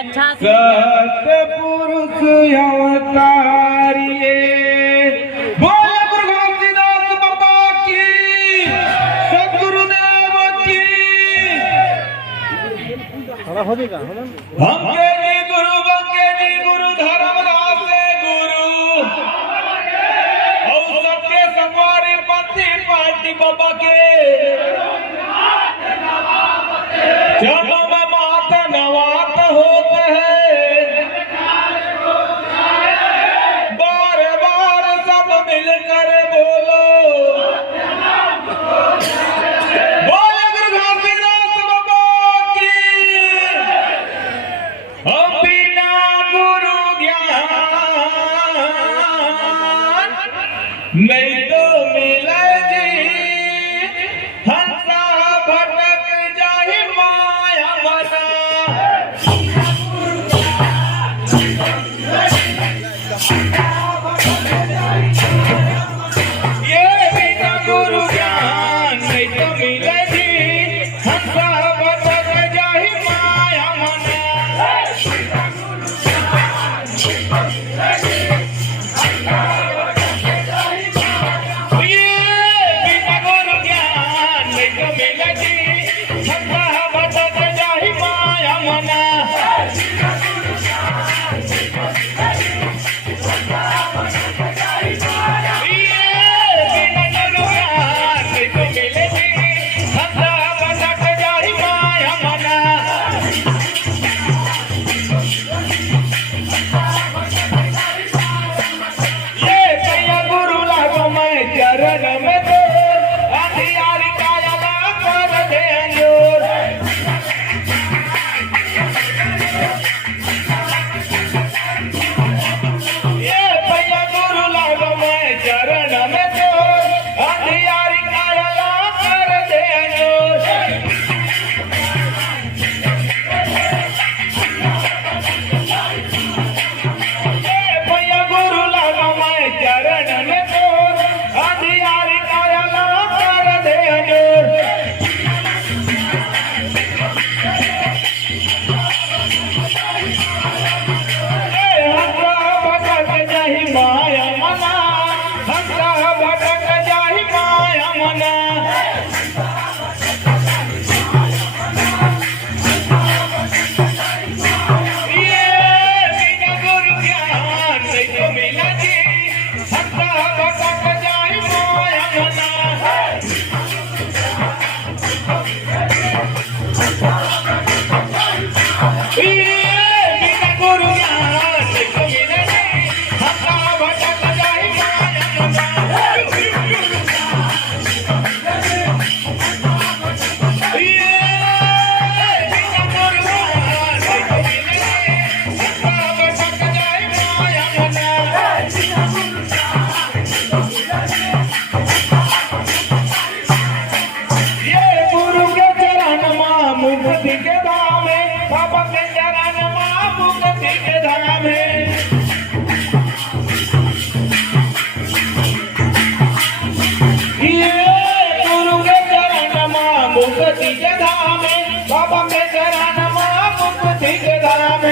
अच्छा सतपुरुष अवतारिये बोल गुरु घासीदास बाबा की सद्गुरुदेव की हमके जी गुरु धर्मदास गुरु और सबके सवारी पति पार्टी बाबा के चलो में मात नवात होते हैं बार बार सब मिलकर बोलो बोल गुरु घासीदास बाबा की बिना गुरु ज्ञान नहीं तो मिले जी हंसा भटक जाहि माया मना ये बिना गुरु ज्ञान नहीं तो मिले जी हंसा भटक जाहि माया मना बाबा के चरण मुक्ति के धाम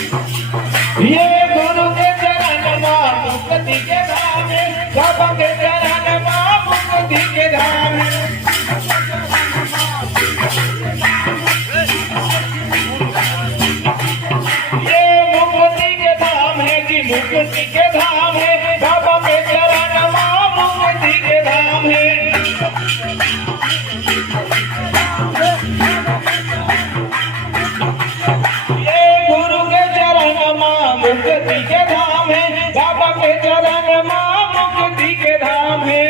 ये गुरु के चरण मुक्ति के धाम बाबा के चरण मुक्ति के धाम ये मुक्ति के धाम है जी मुक्ति के धाम है बाबा के चरण मुक्ति के धाम है ये गुरु के चरण मुक्ति के धाम है बाबा के चरण मुक्ति के धाम है